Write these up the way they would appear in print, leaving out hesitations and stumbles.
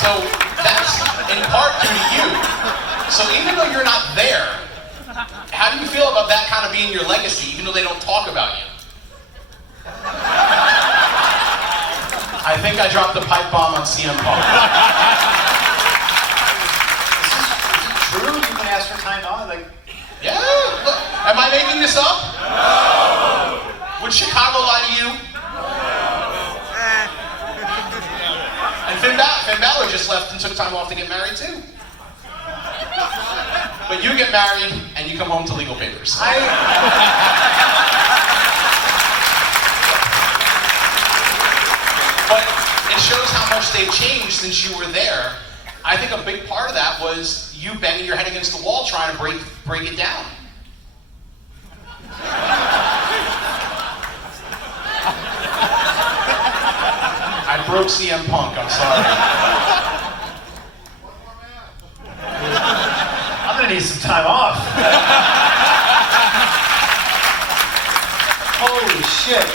So that's in part due to you. So even though you're not there, how do you feel about that kind of being your legacy, even though they don't talk about you? I think I dropped the pipe bomb on CM Punk. Is it true? You can ask for time off? Like, yeah. Look, am I making this up? No. Would Chicago lie to you? And Finn Balor just left and took time off to get married too. But you get married and you come home to legal papers. But it shows how much they've changed since you were there. I think a big part of that was you banging your head against the wall trying to break it down. I broke CM Punk, I'm sorry. I'm gonna need some time off. Holy shit.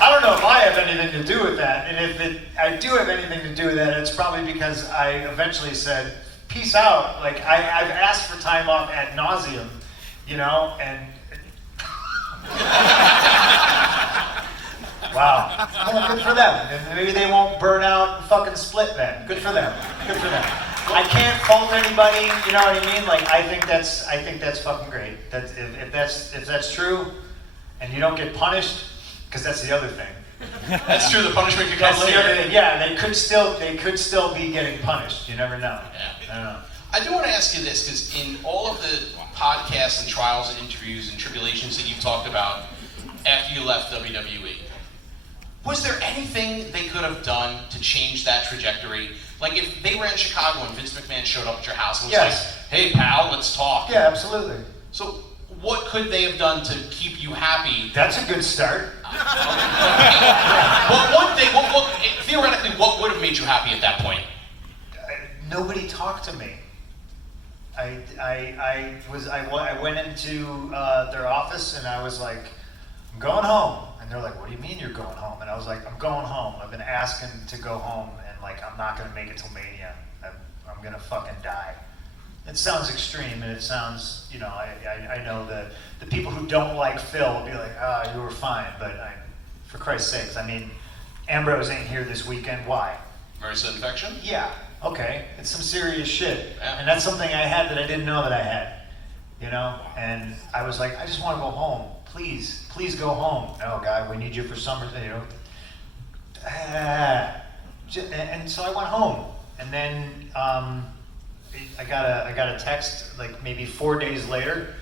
I don't know if I have anything to do with that, and if I do have anything to do with that, it's probably because I eventually said, peace out. Like, I've asked for time off ad nauseum, you know, and... Wow. Well, good for them. And maybe they won't burn out and fucking split then. Good for them. Good for them. I can't fault anybody, you know what I mean? Like, I think that's fucking great. That's, if that's true, and you don't get punished, because that's the other thing. That's true. The punishment could come later. The other thing. Yeah, they could still be getting punished. You never know. Yeah. I don't know. I do want to ask you this, because in all of the podcasts and trials and interviews and tribulations that you've talked about after you left WWE, was there anything they could have done to change that trajectory? Like if they were in Chicago and Vince McMahon showed up at your house and was like, hey pal, let's talk. Yeah, absolutely. So what could they have done to keep you happy? That's a good start. But one thing, theoretically, what would have made you happy at that point? Nobody talked to me. I went into their office and I was like, I'm going home. And they're like, what do you mean you're going home? And I was like, I'm going home. I've been asking to go home and like, I'm not gonna make it till Mania. I'm gonna fucking die. It sounds extreme and it sounds, you know, I know the people who don't like Phil will be like, you were fine. But for Christ's sakes, I mean, Ambrose ain't here this weekend. Why? MRSA infection? Yeah. Okay, it's some serious shit. Yeah. And that's something I had that I didn't know that I had, you know? And I was like, I just want to go home. Please go home. No, guy, we need you for summer, you know? And so I went home. And then I got a text like maybe 4 days later,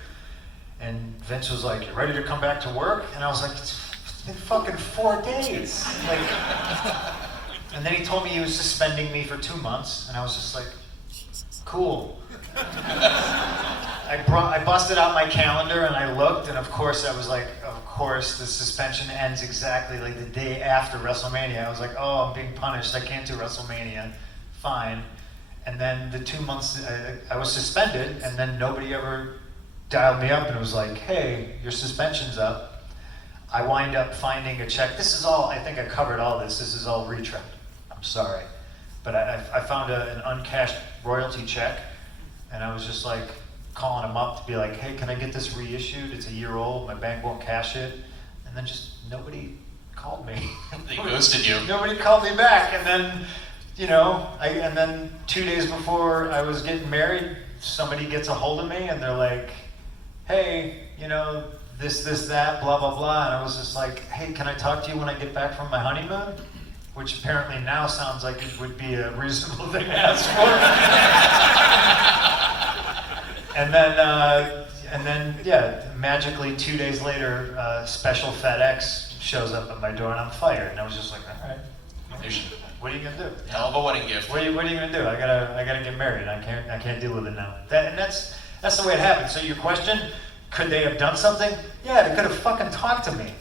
and Vince was like, you ready to come back to work? And I was like, it's been fucking 4 days. Like, and then he told me he was suspending me for 2 months, and I was just like, cool. I busted out my calendar and I looked, and of course I was like, of course the suspension ends exactly like the day after WrestleMania. I was like, oh, I'm being punished. I can't do WrestleMania. Fine. And then the 2 months I was suspended, and then nobody ever dialed me up and was like, hey, your suspension's up. I wind up finding a check. This is all, I think I covered all this. This is all retread. I'm sorry. But I found an uncashed royalty check, and I was just like calling him up to be like, hey, can I get this reissued? It's a year old, my bank won't cash it. And then just nobody called me. They ghosted you. Nobody called me back. And then, you know, and then 2 days before I was getting married, somebody gets a hold of me and they're like, hey, you know, this, that, blah, blah, blah. And I was just like, hey, can I talk to you when I get back from my honeymoon? Which apparently now sounds like it would be a reasonable thing to ask for. And then, yeah, magically 2 days later, special FedEx shows up at my door and I'm fired. And I was just like, all right, what are you gonna do? Hell of a wedding gift. What are you gonna do? I gotta get married. I can't deal with it now. That's the way it happened. So your question, could they have done something? Yeah, they could have fucking talked to me.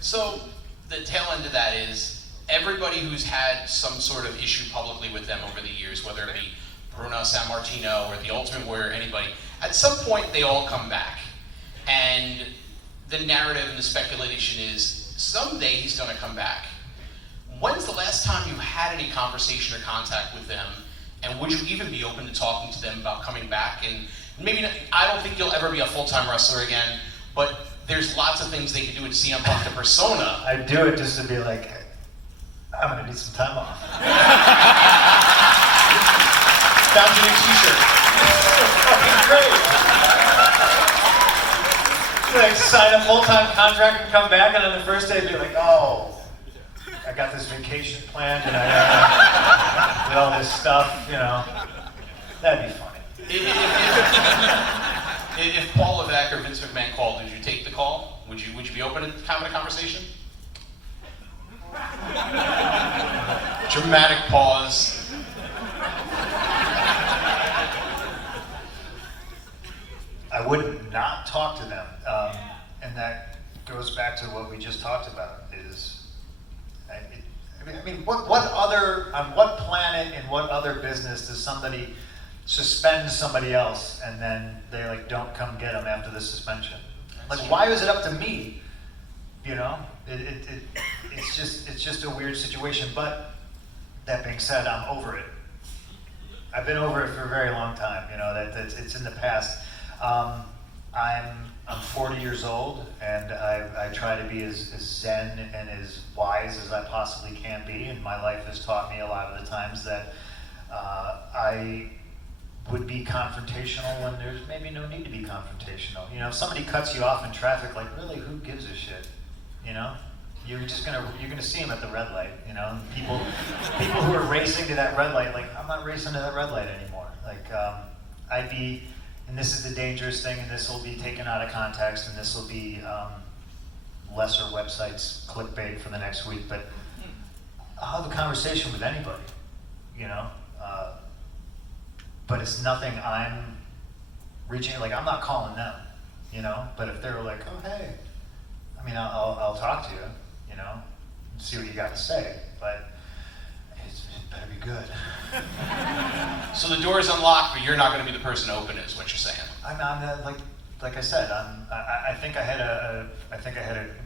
So the tail end of that is everybody who's had some sort of issue publicly with them over the years, whether it be Bruno Sammartino or the Ultimate Warrior, anybody, At some point, they all come back. And the narrative and the speculation is someday he's going to come back. When's the last time you had any conversation or contact with them? And would you even be open to talking to them about coming back? And maybe not, I don't think you'll ever be a full-time wrestler again, but there's lots of things they can do with CM Punk, the persona. I'd do it just to be like, I'm gonna need some time off. Found your new t-shirt. Fucking great. Like sign a full-time contract and come back, and on the first day be like, oh, I got this vacation planned, and I did all this stuff, That'd be funny. If Paul Levesque or Vince McMahon called, would you take the call? Would you be open to having a conversation? Dramatic pause. I would not talk to them, and that goes back to what we just talked about. I mean, on what planet, in what other business does somebody suspend somebody else and then they don't come get them after the suspension? Why is it up to me? It's just a weird situation. But that being said, I'm over it. I've been over it for a very long time. It's in the past. I'm 40 years old, and I try to be as zen and as wise as I possibly can be, and my life has taught me a lot of the times that I would be confrontational when there's maybe no need to be confrontational. If somebody cuts you off in traffic, really, who gives a shit? You're gonna see them at the red light. People who are racing to that red light, I'm not racing to that red light anymore. I'd be. And this is the dangerous thing, and this will be taken out of context, and this will be lesser websites clickbait for the next week, but I'll have a conversation with anybody, but it's nothing I'm reaching, I'm not calling them, but if they're like, oh, hey, I mean, I'll talk to you, and see what you got to say, but it better be good. So the door is unlocked, but you're not going to be the person to open it, is what you're saying. I'm like I said, I think I had a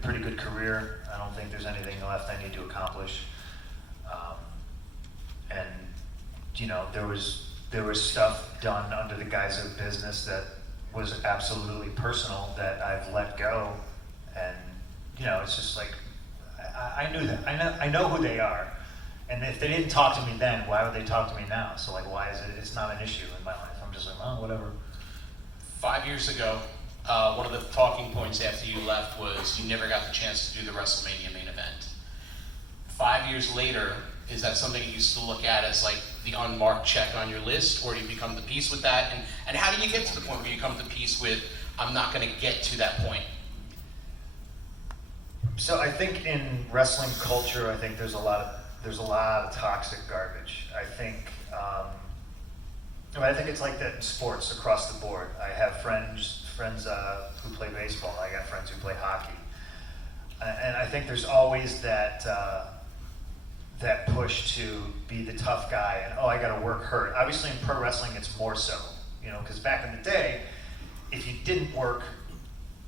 pretty good career. I don't think there's anything left I need to accomplish. And there was stuff done under the guise of business that was absolutely personal that I've let go. And it's just I knew that. I know who they are. And if they didn't talk to me then, why would they talk to me now? So why is it? It's not an issue in my life. I'm just whatever. 5 years ago, one of the talking points after you left was you never got the chance to do the WrestleMania main event. 5 years later, is that something you still look at as the unmarked check on your list, or do you become to peace with that? And how do you get to the point where you come to peace with, I'm not going to get to that point? So I think in wrestling culture, I think there's a lot of toxic garbage. I think it's like that in sports across the board. I have friends who play baseball. I got friends who play hockey, and I think there's always that push to be the tough guy and I got to work hurt. Obviously, in pro wrestling, it's more so, because back in the day, if you didn't work,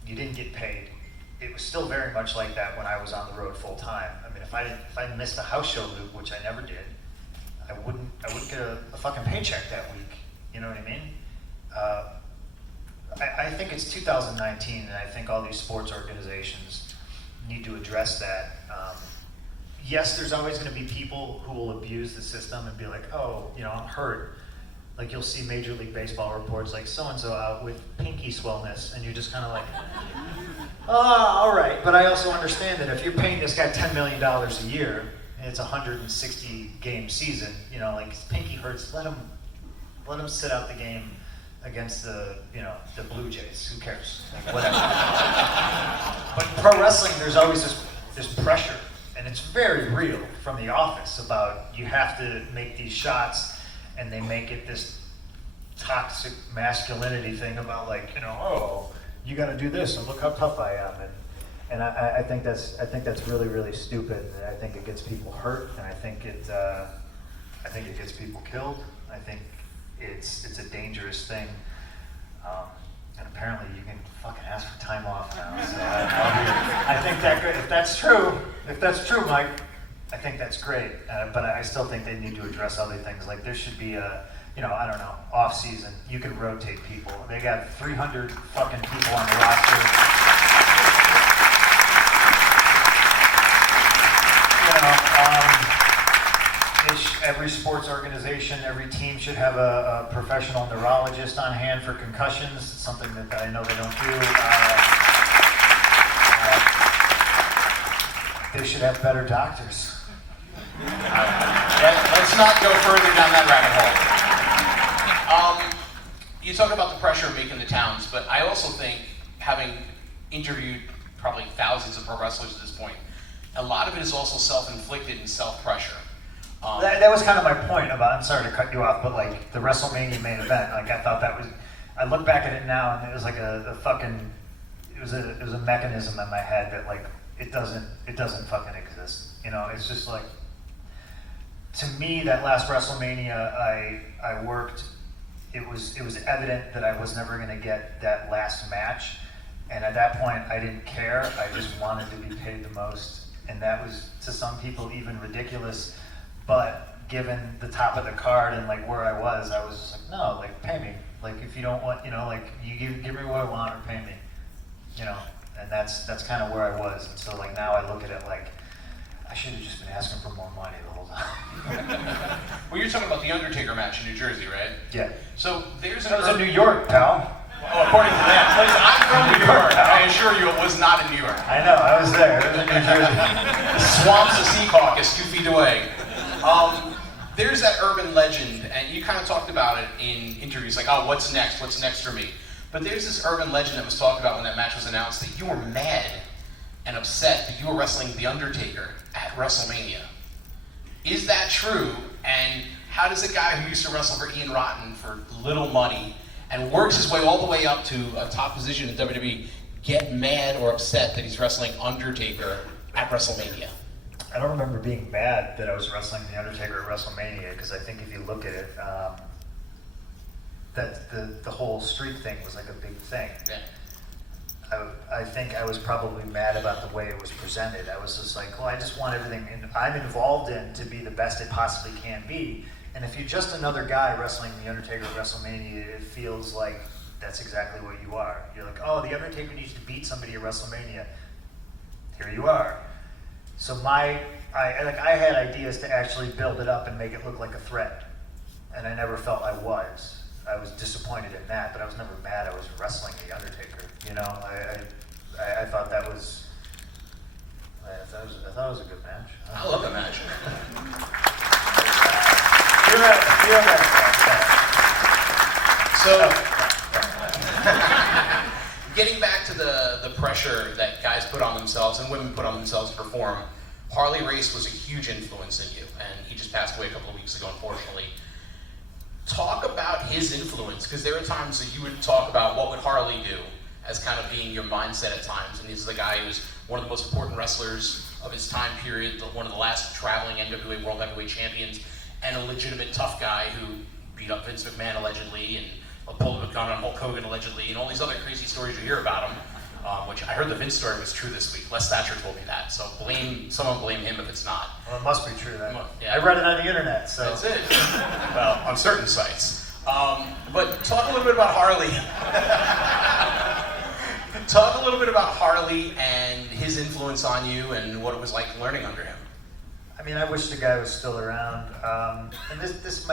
you didn't get paid. It was still very much like that when I was on the road full time. I mean, if I missed a house show loop, which I never did, I wouldn't get a fucking paycheck that week. You know what I mean? I think it's 2019, and I think all these sports organizations need to address that. Yes, there's always going to be people who will abuse the system and be like, oh, I'm hurt. You'll see Major League Baseball reports so-and-so out with pinky swellness, and you're just kind of like, oh, all right. But I also understand that if you're paying this guy $10 million a year, and it's a 160-game season, his pinky hurts, let him sit out the game against the Blue Jays. Who cares? Whatever. But in pro wrestling, there's always this pressure, and it's very real from the office about you have to make these shots. And they make it this toxic masculinity thing about you got to do this and look how tough I am, and I think that's really, really stupid, and I think it gets people hurt, and I think it gets people killed. I think it's a dangerous thing. And apparently you can fucking ask for time off now. So I think that if that's true, Mike, I think that's great. But I still think they need to address other things. Like there should be a, I don't know, off season. You can rotate people. They got 300 fucking people on the roster. Every sports organization, every team should have a professional neurologist on hand for concussions. It's something that I know they don't do. They should have better doctors. Let's not go further down that rabbit hole. You talk about the pressure of making the towns, but I also think, having interviewed probably thousands of pro wrestlers at this point, a lot of it is also self-inflicted and self-pressure. That was kind of my point about, I'm sorry to cut you off, but like the WrestleMania main event, like I thought that was, I look back at it now and it was like a a mechanism in my head that like, it doesn't fucking exist. It's just like, to me, that last WrestleMania I worked, it was evident that I was never gonna get that last match. And at that point, I didn't care. I just wanted to be paid the most. And that was, to some people, even ridiculous. But given the top of the card and like where I was just like, no, like pay me. Like if you don't want, like you give me what I want or pay me. And that's kind of where I was. And so like now I look at it like, I should have just been asking for more money the whole time. Well, you're talking about the Undertaker match in New Jersey, right? Yeah. So there's That was in New York, pal. Oh, according to them. I'm from New York. I assure you it was not in New York. I know, I was there. It was in New Jersey. The swamps of Secaucus, 2 feet away. There's that urban legend, and you kind of talked about it in interviews, like, oh, what's next? What's next for me? But there's this urban legend that was talked about when that match was announced, that you were mad and upset that you were wrestling The Undertaker at WrestleMania. Is that true? And how does a guy who used to wrestle for Ian Rotten for little money and works his way all the way up to a top position in WWE get mad or upset that he's wrestling Undertaker at WrestleMania? I don't remember being mad that I was wrestling The Undertaker at WrestleMania, because I think if you look at it, that the whole streak thing was like a big thing. Yeah. I think I was probably mad about the way it was presented. I was just like, well, I just want everything I'm involved in to be the best it possibly can be. And if you're just another guy wrestling The Undertaker at WrestleMania, it feels like that's exactly what you are. You're like, oh, The Undertaker needs to beat somebody at WrestleMania. Here you are. So I had ideas to actually build it up and make it look like a threat. And I never felt I was. I was disappointed in that, but I was never mad I was wrestling The Undertaker. I thought that was, I thought it was a good match. I love the match. So, getting back to the pressure that guys put on themselves and women put on themselves to perform, Harley Race was a huge influence in you, and he just passed away a couple of weeks ago, unfortunately. Talk about his influence, because there are times that you would talk about what would Harley do as kind of being your mindset at times, and he's the guy who was one of the most important wrestlers of his time period, one of the last traveling NWA World Heavyweight Champions, and a legitimate tough guy who beat up Vince McMahon allegedly, and pulled a gun on Hulk Hogan allegedly, and all these other crazy stories you hear about him, which I heard the Vince story was true this week. Les Thatcher told me that, so someone blame him if it's not. Well, it must be true then. Yeah. I read it on the internet, so. That's it. Well, on certain sites. But talk a little bit about Harley. Talk a little bit about Harley and his influence on you and what it was like learning under him. I mean, I wish the guy was still around. And this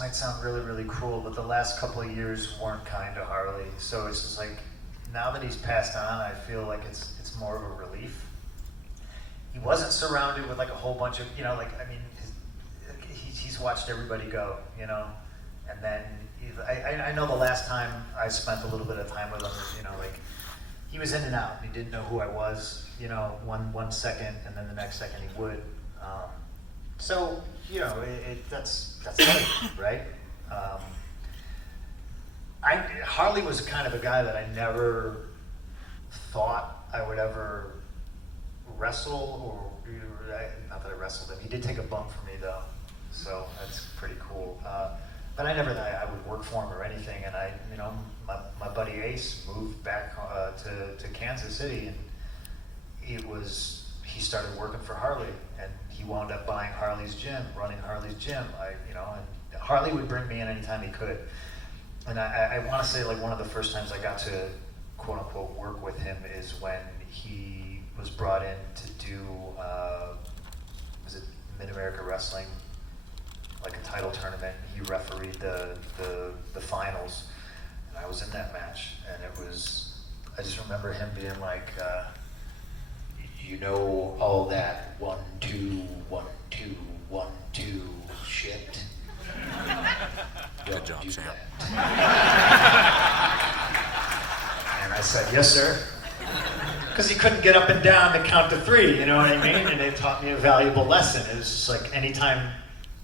might sound really, really cruel, but the last couple of years weren't kind to Harley. So it's just like, now that he's passed on, I feel like it's more of a relief. He wasn't surrounded with like a whole bunch of, he's watched everybody go, and then I know the last time I spent a little bit of time with him, he was in and out. He didn't know who I was, 1 second, and then the next second he would. So that's life, right? Harley was kind of a guy that I never thought I would ever wrestle, not that I wrestled him. He did take a bump for me though, so that's pretty cool. but I never thought I would work for him or anything. And my buddy Ace moved back to Kansas City, and he started working for Harley, and he wound up buying Harley's gym, running Harley's gym. And Harley would bring me in anytime he could. And I want to say, like, one of the first times I got to quote unquote work with him is when he was brought in to do was it Mid-America Wrestling, like a title tournament. He refereed the finals, and I was in that match, and I just remember him being like, all that 1, 2, 1, 2, 1, 2 shit. Good job, do Sam. That. And I said, yes, sir. Because he couldn't get up and down to count to 3, you know what I mean? And it taught me a valuable lesson. It was just like anytime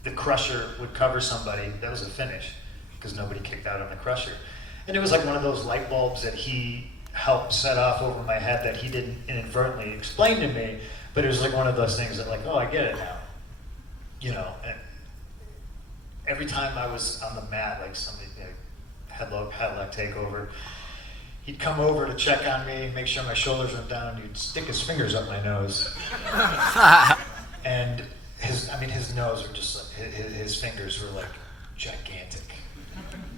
the Crusher would cover somebody, that was a finish, because nobody kicked out on the Crusher. And it was like one of those light bulbs that he helped set off over my head that he didn't inadvertently explain to me, but it was like one of those things that, like, oh, I get it now. And every time I was on the mat, like somebody headlock takeover, he'd come over to check on me, make sure my shoulders went down, and he'd stick his fingers up my nose. And his nose were just like, his fingers were like gigantic.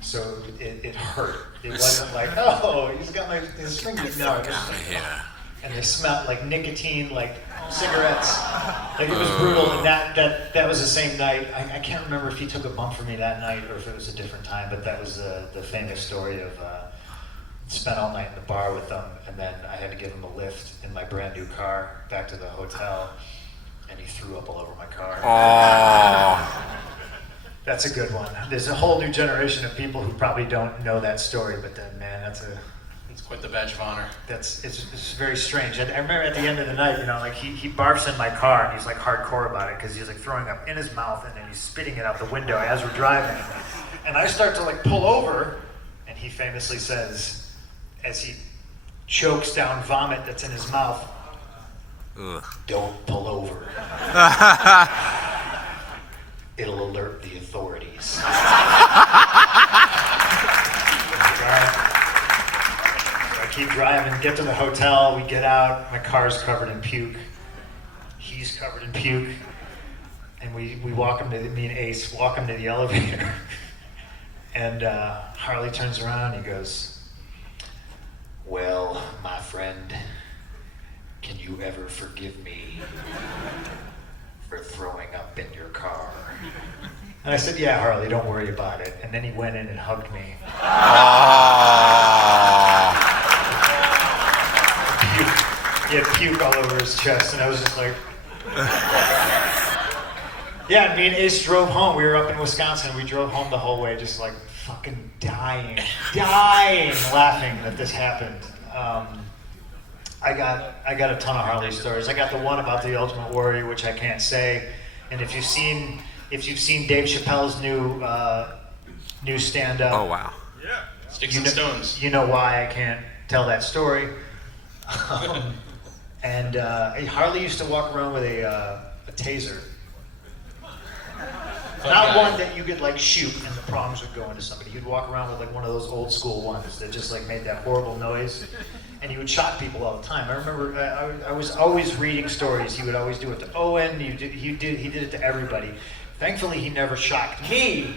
So it hurt. It wasn't like, oh, he's got his fingers. No, it was Out like, of here. and they smelled like nicotine, like cigarettes. Like, it was brutal. And that was the same night. I can't remember if he took a bump for me that night or if it was a different time, but that was the famous story of spent all night in the bar with them, and then I had to give him a lift in my brand new car back to the hotel, and he threw up all over my car. Oh. That's a good one. There's a whole new generation of people who probably don't know that story, but then, man, It's quite the badge of honor. it's very strange. I remember at the end of the night, like he barfs in my car, and he's like hardcore about it, because he's like throwing up in his mouth, and then he's spitting it out the window as we're driving. And I start to like pull over, and he famously says, as he chokes down vomit that's in his mouth, Ugh. "Don't pull over. It'll alert the authorities." I keep driving, get to the hotel, we get out, my car's covered in puke. He's covered in puke. And we walk him me and Ace walk him to the elevator. And Harley turns around and he goes, "Well, my friend, can you ever forgive me for throwing up in your car?" And I said, "Yeah, Harley, don't worry about it." And then he went in and hugged me. He had puke all over his chest, and I was just like... Yeah, and me and Ace drove home. We were up in Wisconsin. We drove home the whole way, just like fucking dying laughing that this happened. I got a ton of Harley stories. I got the one about the Ultimate Warrior, which I can't say. And if you've seen Dave Chappelle's new stand-up, Oh, wow. Yeah. Sticks and stones. you know why I can't tell that story. And Harley used to walk around with a taser. Not one that you could like shoot and the prongs would go into somebody. He'd walk around with like one of those old school ones that just like made that horrible noise, and he would shock people all the time. I remember I was always reading stories. He would always do it to Owen. He did it to everybody. Thankfully, he never shocked me,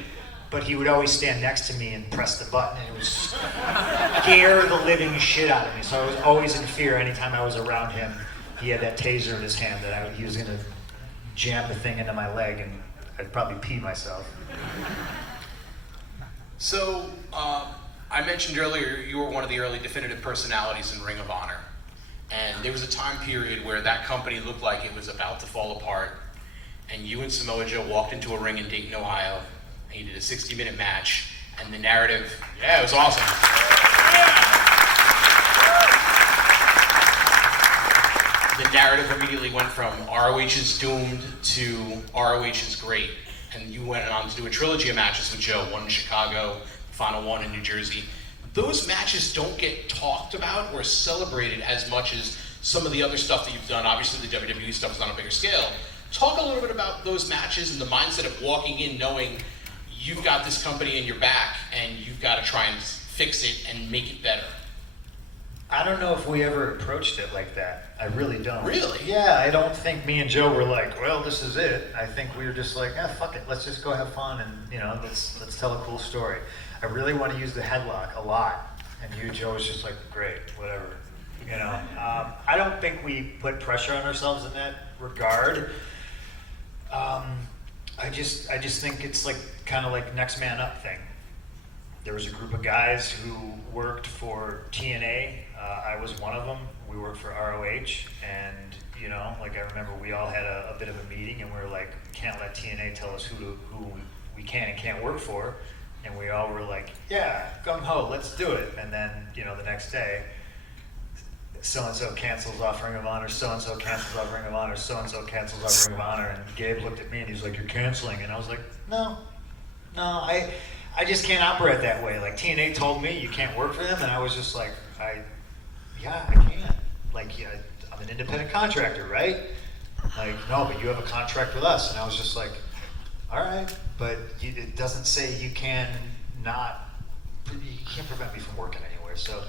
but he would always stand next to me and press the button, and it would scare the living shit out of me. So I was always in fear anytime I was around him. He had that taser in his hand that he was going to jam the thing into my leg, and I'd probably pee myself. So, I mentioned earlier you were one of the early definitive personalities in Ring of Honor. And there was a time period where that company looked like it was about to fall apart. And you and Samoa Joe walked into a ring in Dayton, Ohio, and you did a 60-minute match. And the narrative, yeah, it was awesome. The narrative immediately went from ROH is doomed to ROH is great. And you went on to do a trilogy of matches with Joe, one in Chicago, the final one in New Jersey. Those matches don't get talked about or celebrated as much as some of the other stuff that you've done. Obviously, the WWE stuff is on a bigger scale. Talk a little bit about those matches and the mindset of walking in knowing you've got this company in your back and you've got to try and fix it and make it better. I don't know if we ever approached it like that. I really don't. Really? Yeah, I don't think me and Joe were like, well, this is it. I think we were just like, fuck it, let's just go have fun and let's tell a cool story. I really want to use the headlock a lot, and you, Joe, was just like, great, whatever. I don't think we put pressure on ourselves in that regard. I just think it's like kind of like next man up thing. There was a group of guys who worked for TNA. I was one of them. We worked for ROH, and I remember we all had a bit of a meeting, and we were like, can't let TNA tell us who we can and can't work for, and we all were like, yeah, gung ho, let's do it. And then the next day, so and so cancels off Ring of Honor, so and so cancels off Ring of Honor, so and so cancels off Ring of Honor, and Gabe looked at me and he was like, you're canceling, and I was like, no, I just can't operate that way. Like TNA told me you can't work for them, and I was just like, yeah, I can. Like, yeah, I'm an independent contractor, right? Like, no, but you have a contract with us, and I was just like, all right, but it doesn't say you can't prevent me from working anywhere. So,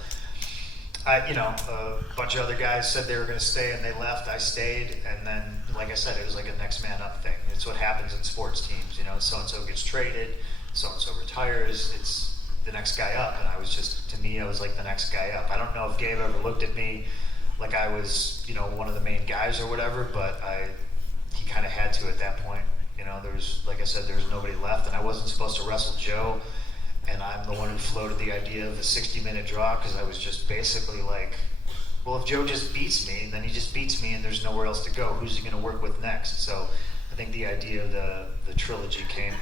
a bunch of other guys said they were going to stay, and they left. I stayed, and then, like I said, it was like a next man up thing. It's what happens in sports teams. So and so gets traded. So-and-so retires, it's the next guy up, and I was like the next guy up. I don't know if Gabe ever looked at me like I was, one of the main guys or whatever, but he kind of had to at that point. There was, like I said, there was nobody left, and I wasn't supposed to wrestle Joe, and I'm the one who floated the idea of a 60-minute draw, because I was just basically like, well, if Joe just beats me, then he just beats me, and there's nowhere else to go. Who's he going to work with next? So I think the idea of the trilogy came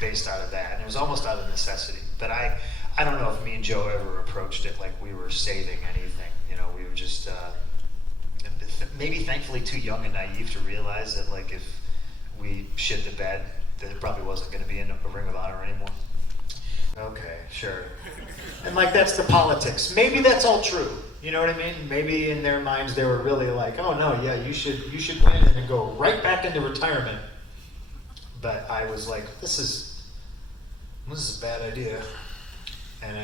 based out of that, and it was almost out of necessity. But I don't know if me and Joe ever approached it like we were saving anything. We were just maybe thankfully too young and naive to realize that like if we shit the bed, that it probably wasn't going to be in a Ring of Honor anymore. Okay, sure. And like that's the politics. Maybe that's all true. You know what I mean? Maybe in their minds they were really like, oh no, yeah, you should win and then go right back into retirement. But I was like, this is a bad idea. And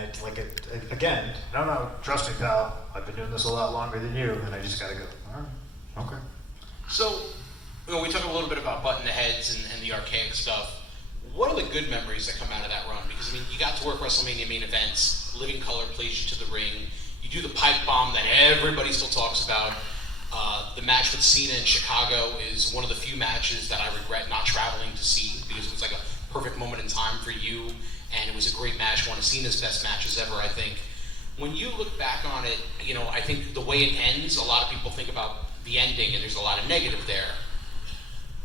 again, no, trust me, pal. I've been doing this a lot longer than you, and I just gotta go, all right, okay. So, we talked a little bit about butting the heads and the archaic stuff. What are the good memories that come out of that run? Because, you got to work WrestleMania main events, Living Color plays you to the ring, you do the pipe bomb that everybody still talks about. The match with Cena in Chicago is one of the few matches that I regret not traveling to see, because it was like a perfect moment in time for you, and it was a great match, one of Cena's best matches ever, I think. When you look back on it, I think the way it ends, a lot of people think about the ending, and there's a lot of negative there.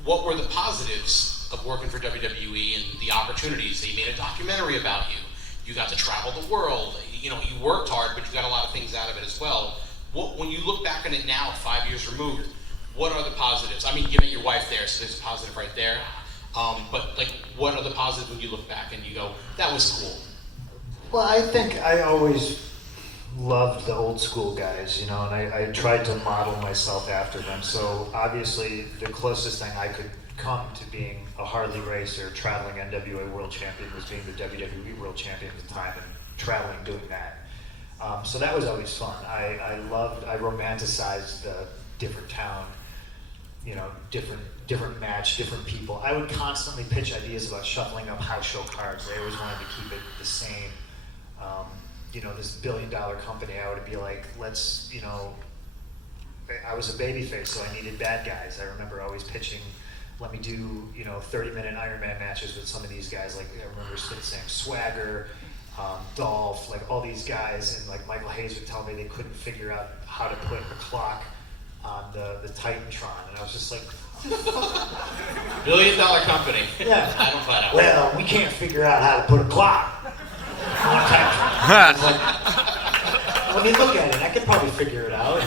What were the positives of working for WWE and the opportunities? They made a documentary about you. You got to travel the world. You worked hard, but you got a lot of things out of it as well. When you look back on it now, 5 years removed, what are the positives? You met your wife there, so there's a positive right there. But what are the positives when you look back and you go, that was cool? Well, I think I always loved the old school guys, and I tried to model myself after them. So obviously, the closest thing I could come to being a Harley Racer, traveling NWA World Champion, was being the WWE World Champion at the time and traveling doing that. So that was always fun. I romanticized the different town, different match, different people. I would constantly pitch ideas about shuffling up house show cards. I always wanted to keep it the same. This billion-dollar company, I would be like, let's, I was a babyface, so I needed bad guys. I remember always pitching, let me do, 30-minute Iron Man matches with some of these guys. Like, I remember saying Swagger, Dolph, like all these guys, and like Michael Hayes would tell me they couldn't figure out how to put a clock on the Titantron, and I was just like, $1 billion company. Yeah. I don't find out. Well, we can't figure out how to put a clock on Titantron. I was like, let me look at it. I could probably figure it out.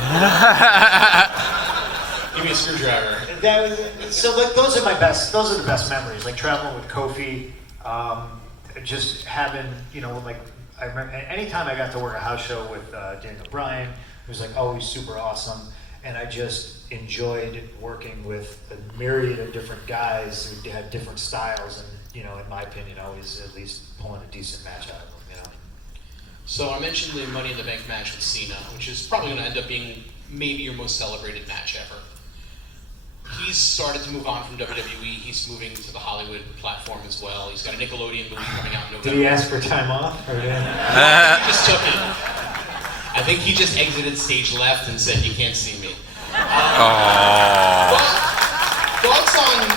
Give me a screwdriver. Those are the best memories. Like traveling with Kofi. Just having, I remember anytime I got to work a house show with Daniel Bryan, it was like always super awesome. And I just enjoyed working with a myriad of different guys who had different styles. you know, in my opinion, always at least pulling a decent match out of him, you know. So I mentioned the Money in the Bank match with Cena, which is probably going to end up being maybe your most celebrated match ever. He's started to move on from WWE. He's moving to the Hollywood platform as well. He's got a Nickelodeon movie coming out in November. Did he ask for time off? Or He just took it. I think he just exited stage left and said, "You can't see me." Thoughts on?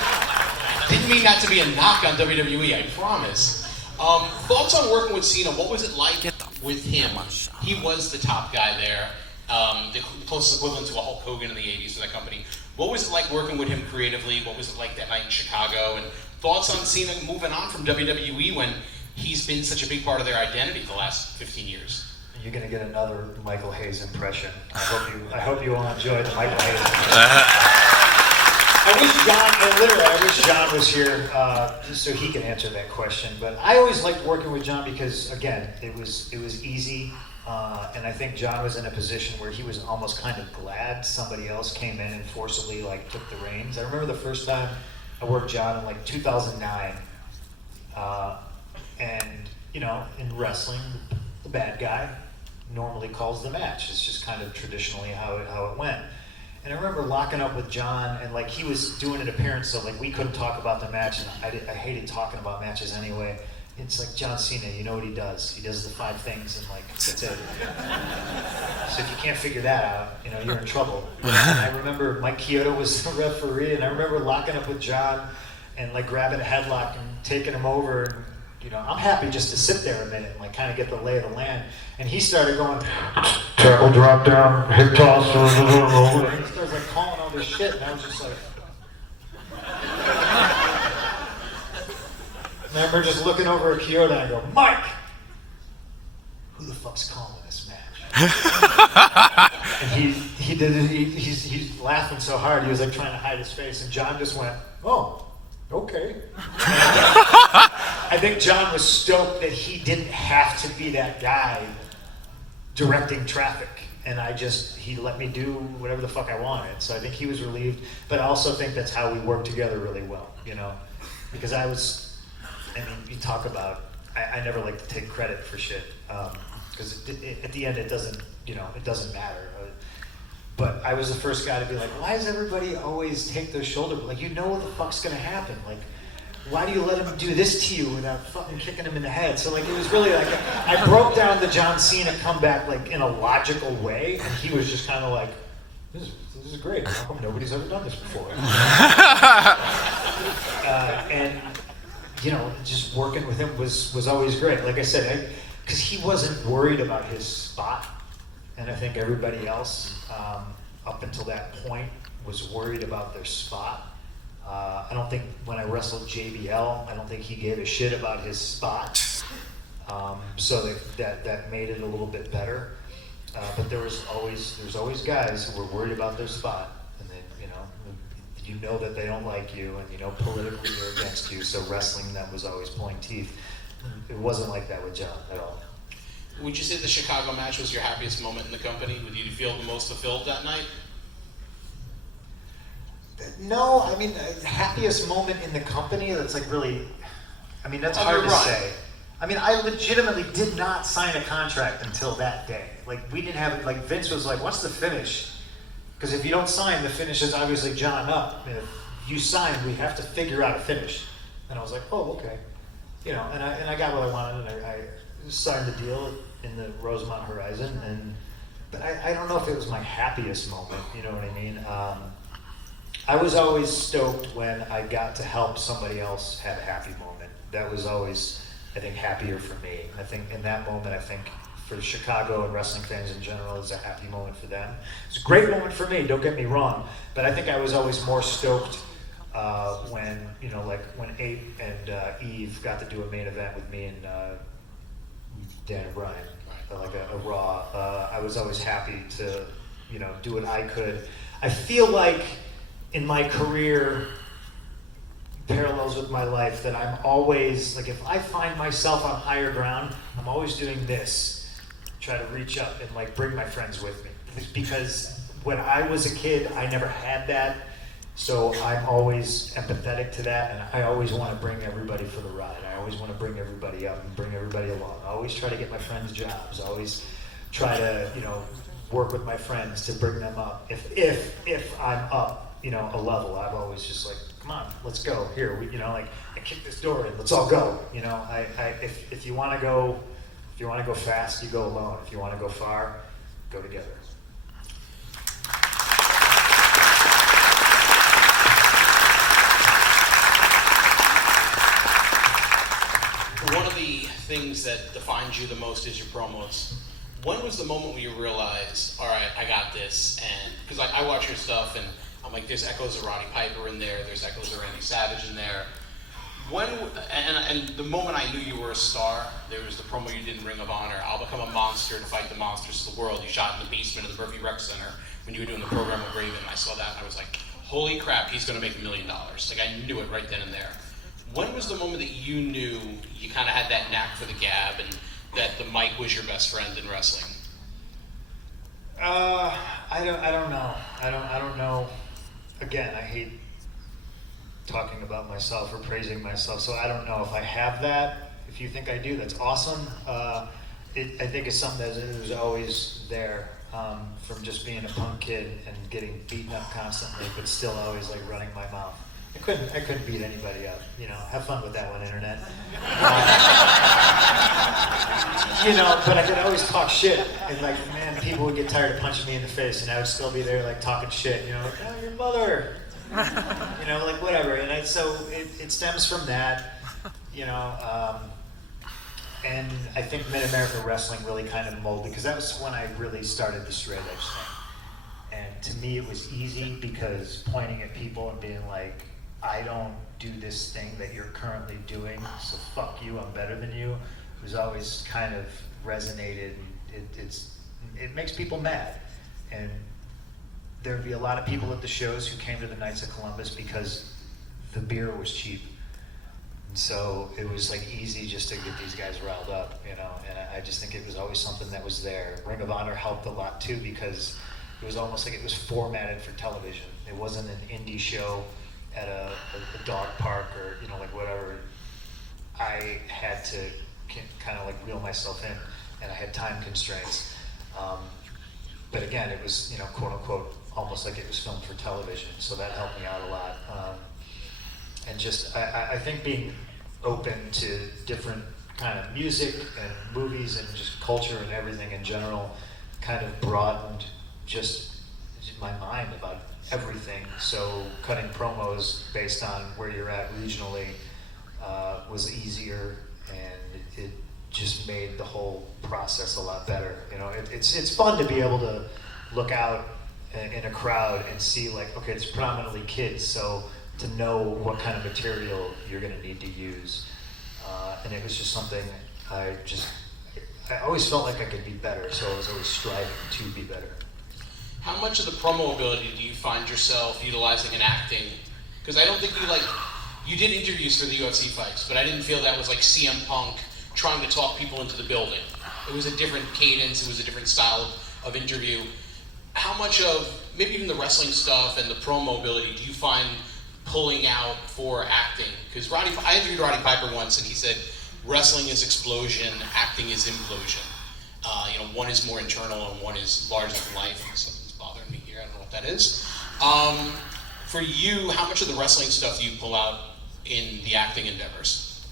Didn't mean that to be a knock on WWE. I promise. Thoughts on working with Cena? What was it like with him? He was the top guy there, the closest equivalent to a Hulk Hogan in the '80s for that company. What was it like working with him creatively? What was it like that night in Chicago? And thoughts on Cena moving on from WWE when he's been such a big part of their identity the last 15 years? You're gonna get another Michael Hayes impression. I hope you all enjoy the Michael Hayes impression. I wish John was here so he can answer that question. But I always liked working with John because, again, it was easy, and I think John was in a position where he was almost kind of glad somebody else came in and forcibly like took the reins. I remember the first time I worked John in like 2009, and you know, in wrestling, the bad guy normally calls the match. It's just kind of traditionally how it went. And I remember locking up with John, and like he was doing an appearance, so like we couldn't talk about the match, and I hated talking about matches anyway. It's like John Cena, you know what he does? He does the 5 things, and like that's it. So if you can't figure that out, you know you're in trouble. And I remember Mike Chioda was the referee, and I remember locking up with John, and like grabbing a headlock and taking him over. And, you know, I'm happy just to sit there a minute and like kind of get the lay of the land. And he started going, tackle, drop down, hip toss, and he starts like calling all this shit, and I was just like, and I remember just looking over at Kyoto and I go, Mike, who the fuck's calling this match? And he's laughing so hard, he was like trying to hide his face, and John just went, oh. Okay. I think John was stoked that he didn't have to be that guy directing traffic, and he let me do whatever the fuck I wanted. So I think he was relieved, but I also think that's how we worked together really well, you know, because you talk about, I never like to take credit for shit, because at the end it doesn't matter. But I was the first guy to be like, why does everybody always take their shoulder? Like, you know what the fuck's gonna happen. Like, why do you let him do this to you without fucking kicking him in the head? So like, it was really like, I broke down the John Cena comeback like in a logical way, and he was just kind of like, this is great. How come nobody's ever done this before? And you know, just working with him was always great. Like I said, because he wasn't worried about his spot. And I think everybody else, up until that point, was worried about their spot. I don't think when I wrestled JBL, I don't think he gave a shit about his spot. So that made it a little bit better. But there's always guys who were worried about their spot, and then you know that they don't like you, and you know politically they're against you. So wrestling them was always pulling teeth. It wasn't like that with John at all. Would you say the Chicago match was your happiest moment in the company? Would you feel the most fulfilled that night? No, I mean, happiest moment in the company, that's like really, I mean, that's hard to say. I mean, I legitimately did not sign a contract until that day. Like, we didn't have it, like, Vince was like, what's the finish? Because if you don't sign, the finish is obviously John up. And if you sign, we have to figure out a finish. And I was like, oh, okay. You know, and I got what I wanted, and I signed the deal in the Rosemont Horizon, but I don't know if it was my happiest moment, you know what I mean? I was always stoked when I got to help somebody else have a happy moment. That was always, I think, happier for me. I think in that moment, I think for Chicago and wrestling fans in general, it's a happy moment for them. It's a great moment for me, don't get me wrong, but I think I was always more stoked when, you know, like when Ape and Eve got to do a main event with me and Dan Bryan, like a Raw. I was always happy to, you know, do what I could. I feel like in my career, parallels with my life, that I'm always, like if I find myself on higher ground, I'm always doing this, try to reach up and like bring my friends with me. Because when I was a kid, I never had that. So I'm always empathetic to that, and I always want to bring everybody for the ride. I always want to bring everybody up and bring everybody along. I always try to get my friends jobs. I always try to, work with my friends to bring them up. If I'm up, a level, I'm always just like, come on, let's go. Here, I kick this door in. Let's all go. If you want to go fast, you go alone. If you want to go far, go together. One of the things that defines you the most is your promos. When was the moment when you realized, all right, I got this? And because I watch your stuff and I'm like, there's echoes of Roddy Piper in there, there's echoes of Randy Savage in there. And the moment I knew you were a star, there was the promo you did in Ring of Honor. I'll become a monster to fight the monsters of the world. You shot in the basement of the Murphy Rec Center when you were doing the program with Raven. I saw that and I was like, holy crap, he's gonna make $1 million. Like I knew it right then and there. When was the moment that you knew you kind of had that knack for the gab and that the mic was your best friend in wrestling? I don't know. I don't know. Again, I hate talking about myself or praising myself, so I don't know if I have that. If you think I do, that's awesome. I think it's something that was always there, from just being a punk kid and getting beaten up constantly, but still always like running my mouth. I couldn't beat anybody up. Have fun with that one, internet. But I could always talk shit, and like, man, people would get tired of punching me in the face, and I would still be there like talking shit. Like, oh, your mother. Like whatever. And so it stems from that. And I think Mid-America Wrestling really kind of molded, because that was when I really started the straight edge thing. And to me, it was easy because pointing at people and being like, I don't do this thing that you're currently doing, so fuck you, I'm better than you, it was always kind of resonated. It makes people mad. And there'd be a lot of people at the shows who came to the Knights of Columbus because the beer was cheap. And so it was like easy just to get these guys riled up, and I just think it was always something that was there. Ring of Honor helped a lot too, because it was almost like it was formatted for television. It wasn't an indie show at a dog park or like whatever. I had to kind of like reel myself in, and I had time constraints. But again, it was quote unquote almost like it was filmed for television, so that helped me out a lot. And just I think being open to different kind of music and movies and just culture and everything in general kind of broadened just my mind about everything. So cutting promos based on where you're at regionally was easier, and it just made the whole process a lot better. It's fun to be able to look out in a crowd and see like, okay, it's predominantly kids, so to know what kind of material you're going to need to use. And it was just something I always felt like I could be better, so I was always striving to be better. How much of the promo ability do you find yourself utilizing in acting? Because I don't think you did interviews for the UFC fights, but I didn't feel that was like CM Punk trying to talk people into the building. It was a different cadence, it was a different style of interview. How much of, maybe even the wrestling stuff and the promo ability, do you find pulling out for acting? Because I interviewed Roddy Piper once and he said, wrestling is explosion, acting is implosion. One is more internal and one is larger than life. Something's bothering me here, I don't know what that is. For you, how much of the wrestling stuff do you pull out in the acting endeavors?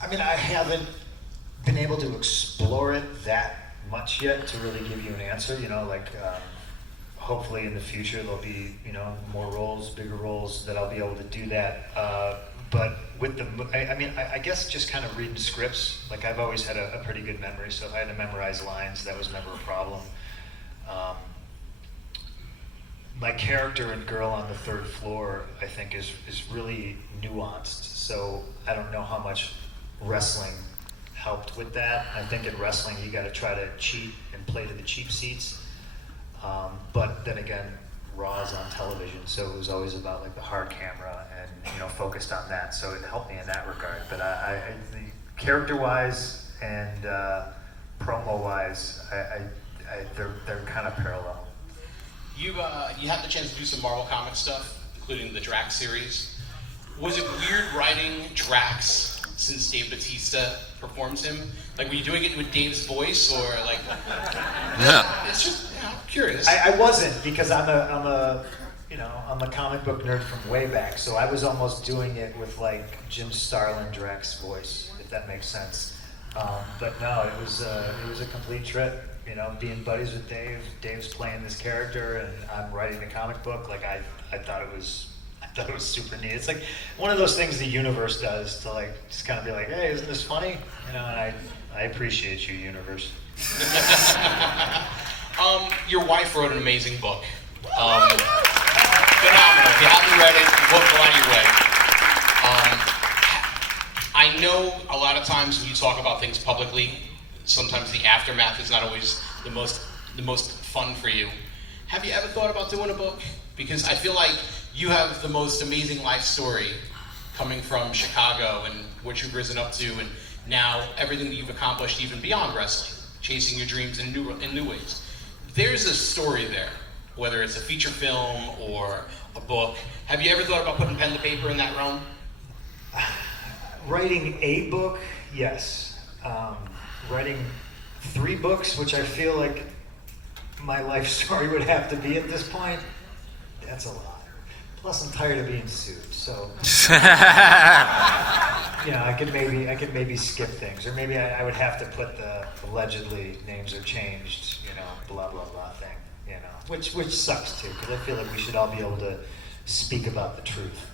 I mean, I haven't been able to explore it that much yet to really give you an answer. Hopefully in the future there'll be more roles, bigger roles that I'll be able to do that. But with I guess just kind of reading scripts. Like I've always had a pretty good memory, so if I had to memorize lines, that was never a problem. My character in Girl on the Third Floor, I think, is really nuanced. So I don't know how much wrestling helped with that. I think in wrestling you got to try to cheat and play to the cheap seats. But then again, Raw is on television, so it was always about like the hard camera and focused on that. So it helped me in that regard. But the character-wise and, promo-wise, they're kind of parallel. How much of the wrestling stuff do you pull out in the acting endeavors? Because I don't think you you did interviews for the UFC fights, but I didn't feel that was like CM Punk trying to talk people into the building. It was a different cadence, it was a different style of interview. I think You had the chance to do some Marvel comic stuff, including the Drax series. Was it weird writing Drax since Dave Bautista performs him? Like, were you doing it with Dave's voice, or like? Yeah. It's just, curious. I wasn't, because I'm a comic book nerd from way back, so I was almost doing it with like Jim Starlin Drax voice, if that makes sense. But no, it was a complete trip. You know, being buddies with Dave. Dave's playing this character, and I'm writing the comic book. Like I thought it was super neat. It's like one of those things the universe does to like just kind of be like, hey, isn't this funny? You know, and I appreciate you, universe. Your wife wrote an amazing book. Phenomenal. If you haven't read it, the book will out of your way. I know a lot of times when you talk about things publicly, sometimes the aftermath is not always the most fun for you. Have you ever thought about doing a book? Because I feel like you have the most amazing life story coming from Chicago and what you've risen up to, and now everything that you've accomplished even beyond wrestling, chasing your dreams in new ways. There's a story there, whether it's a feature film or a book. Have you ever thought about putting pen to paper in that realm? Writing a book, yes. Writing 3 books, which I feel like my life story would have to be at this point, that's a lot. Plus, I'm tired of being sued, so I could maybe skip things, or maybe I would have to put the allegedly names are changed, blah blah blah thing, which sucks too, because I feel like we should all be able to speak about the truth.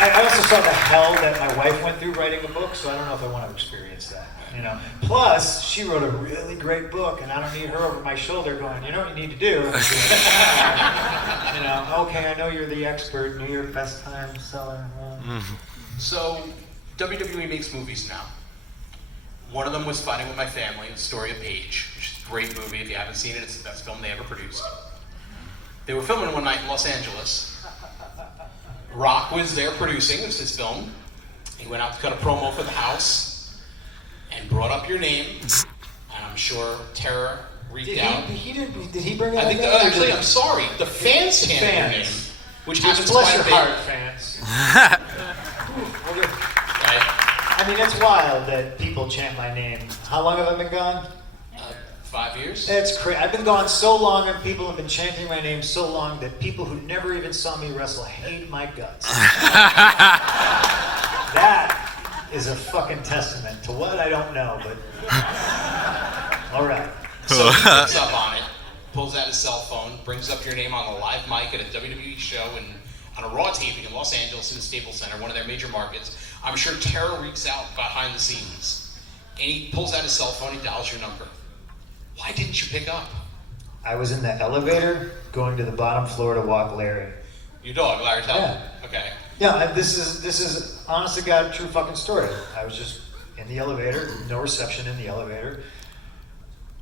I also saw the hell that my wife went through writing a book, so I don't know if I want to experience that. Plus, she wrote a really great book, and I don't need her over my shoulder going, you know what you need to do? Okay, I know you're the expert, New York best time seller. So, WWE makes movies now. One of them was Fighting With My Family, the story of Paige, which is a great movie. If you haven't seen it, it's the best film they ever produced. They were filming one night in Los Angeles. Rock was there producing, it was his film. He went out to cut a promo for the house and brought up your name, and I'm sure Terror reeked out. Did he bring it up? Actually, I'm sorry, the fans chanted your name, which happens bless quite your a bit. heart, fans. Right? I mean, it's wild that people chant my name. How long have I been gone? 5 years? It's crazy. I've been gone so long, and people have been chanting my name so long that people who never even saw me wrestle hate my guts. That is a fucking testament to what I don't know, but all right. So he picks up on it, pulls out his cell phone, brings up your name on a live mic at a WWE show and on a Raw taping in Los Angeles in the Staples Center, one of their major markets. I'm sure Terror reeks out behind the scenes. And he pulls out his cell phone, he dials your number. Why didn't you pick up? I was in the elevator going to the bottom floor to walk Larry. Your dog, Larry Tell. Yeah. Okay. Yeah, this is honest to God, true fucking story. I was just in the elevator, no reception in the elevator.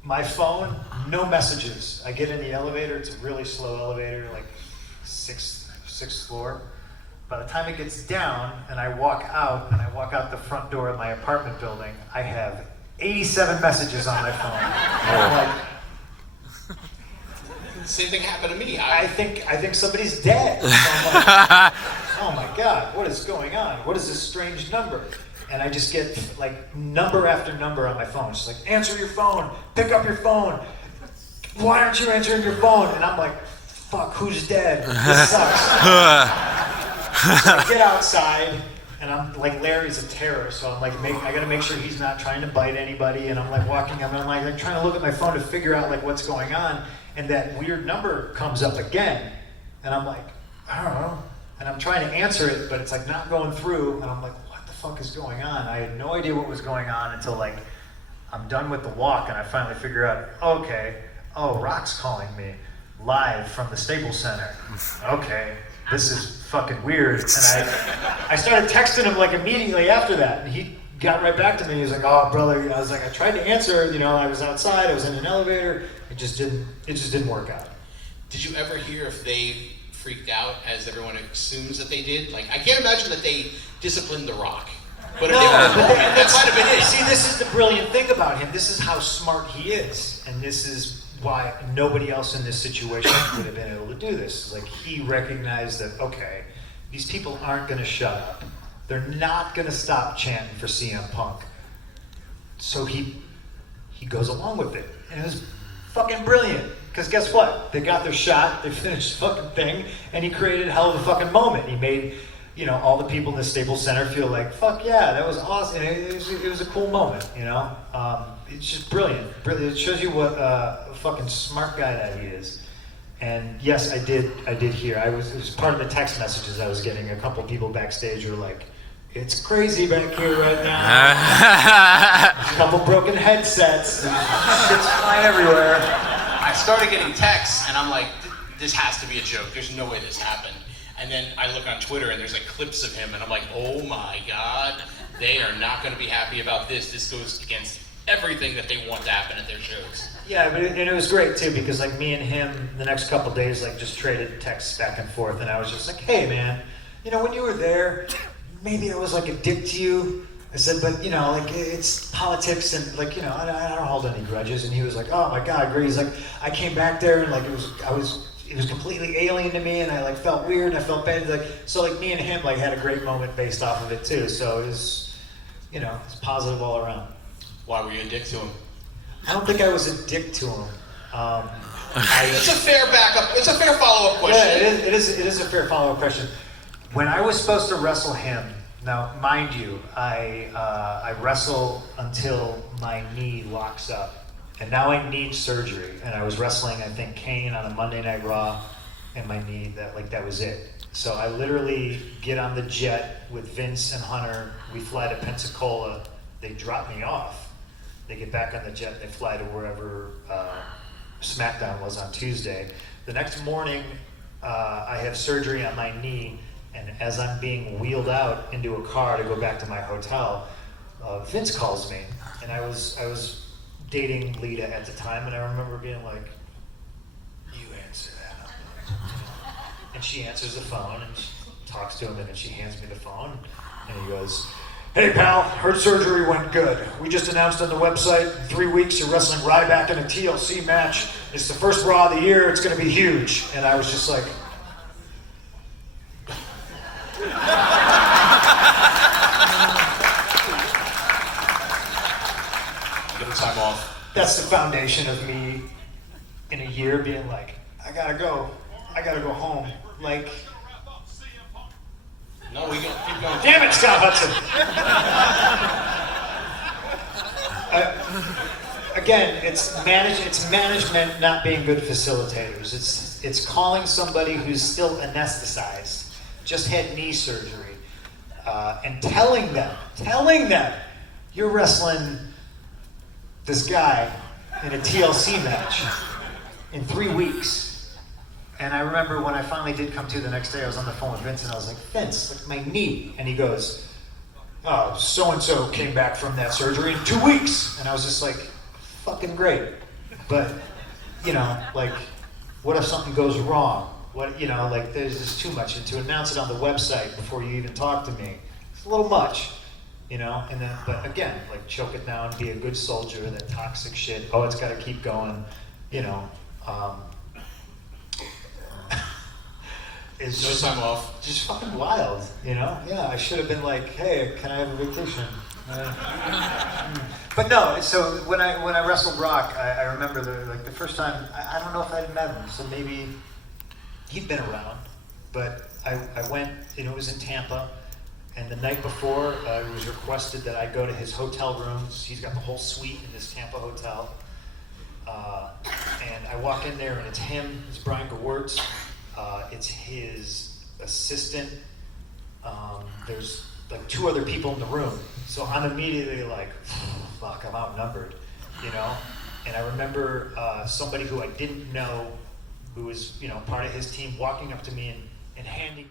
My phone, no messages. I get in the elevator, it's a really slow elevator, like sixth floor. By the time it gets down and I walk out the front door of my apartment building, I have 87 messages on my phone. I'm like, Same thing happened to me. I think somebody's dead. So I'm like, oh my God, what is going on? What is this strange number? And I just get like number after number on my phone. It's like, answer your phone, pick up your phone. Why aren't you answering your phone? And I'm like, fuck, who's dead? This sucks. So I get outside, and I'm like, Larry's a terror, so I'm like, I gotta make sure he's not trying to bite anybody, and I'm like walking, I'm like trying to look at my phone to figure out like what's going on, and that weird number comes up again, and I'm like, I don't know, and I'm trying to answer it, but it's like not going through, and I'm like, what the fuck is going on? I had no idea what was going on until like, I'm done with the walk, and I finally figure out, okay, oh, Rock's calling me live from the Staples Center. Okay, this is fucking weird. And I started texting him like immediately after that, and he got right back to me. He was like, "Oh, brother," I was like, "I tried to answer. I was outside. I was in an elevator. It just didn't work out." Did you ever hear if they freaked out, as everyone assumes that they did? Like, I can't imagine that they disciplined The Rock. But No, that might have been it. See, this is the brilliant thing about him. This is how smart he is, and this is why nobody else in this situation would have been able to do this. Like, he recognized that, okay, these people aren't going to shut up. They're not going to stop chanting for CM Punk. So he goes along with it, and it was fucking brilliant. Because guess what? They got their shot. They finished the fucking thing, and he created a hell of a fucking moment. He made, all the people in the Staples Center feel like, fuck yeah, that was awesome. And it was a cool moment, It's just brilliant. It shows you what a fucking smart guy that he is. And yes, I did hear. It was part of the text messages I was getting. A couple people backstage were like, "It's crazy back here right now." A couple broken headsets. Shit's flying everywhere. I started getting texts, and I'm like, this has to be a joke. There's no way this happened. And then I look on Twitter, and there's like clips of him, and I'm like, oh my God, they are not going to be happy about this. This goes against everything that they want to happen at their shows. Yeah, but it was great too, because like me and him, the next couple days, like just traded texts back and forth, and I was just like, hey man, when you were there, maybe I was like a dick to you. I said, but like it's politics, and like I don't hold any grudges. And he was like, oh my God, great. He's like, I came back there, and like it was completely alien to me, and I like felt weird, and I felt bad. Like so, like me and him like had a great moment based off of it too. So it was, it's positive all around. Why were you a dick to him? I don't think I was a dick to him. It's a fair backup. It's a fair follow-up question. Yeah, it is a fair follow-up question. When I was supposed to wrestle him, now mind you, I wrestle until my knee locks up, and now I need surgery. And I was wrestling, I think, Kane on a Monday Night Raw, and my knee that was it. So I literally get on the jet with Vince and Hunter. We fly to Pensacola. They drop me off. They get back on the jet, they fly to wherever SmackDown was on Tuesday. The next morning, I have surgery on my knee, and as I'm being wheeled out into a car to go back to my hotel, Vince calls me, and I was dating Lita at the time, and I remember being like, you answer that. And she answers the phone, and she talks to him, and then she hands me the phone, and he goes, hey pal, her surgery went good. We just announced on the website, in 3 weeks you're wrestling Ryback in a TLC match. It's the first Raw of the year, it's gonna be huge. And I was just like, Give him time off. that's the foundation of me in a year being like, I gotta go home. Like, No, we got keep going. damn it, Scott Hudson. Again, it's management not being good facilitators. It's calling somebody who's still anesthetized, just had knee surgery, and telling them, you're wrestling this guy in a TLC match in 3 weeks. And I remember when I finally did come to the next day, I was on the phone with Vince, and I was like, Vince, like my knee. And he goes, oh, so-and-so came back from that surgery in 2 weeks. And I was just like, fucking great. But, like, what if something goes wrong? What, like, there's just too much. And to announce it on the website before you even talk to me, it's a little much, And then, but again, like, choke it down, be a good soldier, that toxic shit, oh, it's got to keep going, It's No just, time off. just fucking wild, Yeah, I should have been like, hey, can I have a vacation? But no. So when I wrestled Brock, I remember the first time. I don't know if I'd met him, so maybe he'd been around. But I went, and it was in Tampa, and the night before, it was requested that I go to his hotel rooms. He's got the whole suite in this Tampa hotel, and I walk in there, and it's him. It's Brian Gewirtz. It's his assistant. There's like 2 other people in the room. So I'm immediately like, fuck, I'm outnumbered, And I remember somebody who I didn't know, who was, part of his team, walking up to me and handing